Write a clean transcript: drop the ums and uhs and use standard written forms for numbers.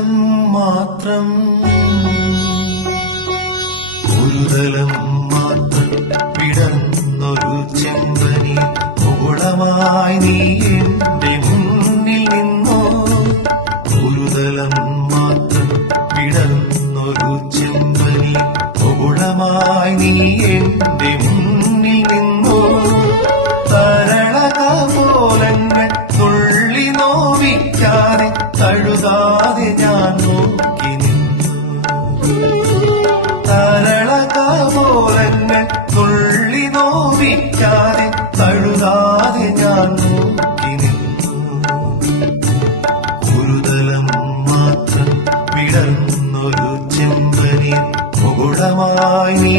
ഒരുതലം മാത്രം ഒരുതലം മാത്രം വിടർന്നൊരു ചെമ്പനി മുകുളമായി നീ എന്റെ മുന്നിൽ നിന്നോ ഒരുതലം മാത്രം വിടർന്നൊരു ചെമ്പനി മുകുളമായി നീ എന്റെ മുന്നിൽ നിന്നോ തരളകപോലങ്ങൾ തുള്ളി നോവിക്കാതെ തഴുകാതെ ഞാൻ നോക്കി നിന്നു തരളകപോലങ്ങൾ തുള്ളി നോവിക്കാതെ തഴുകാതെ ഞാൻ നോക്കി നിന്നു ഒരുതലം മാത്രം വിടർന്നൊരു ചെമ്പനി മുകുളമായി നീ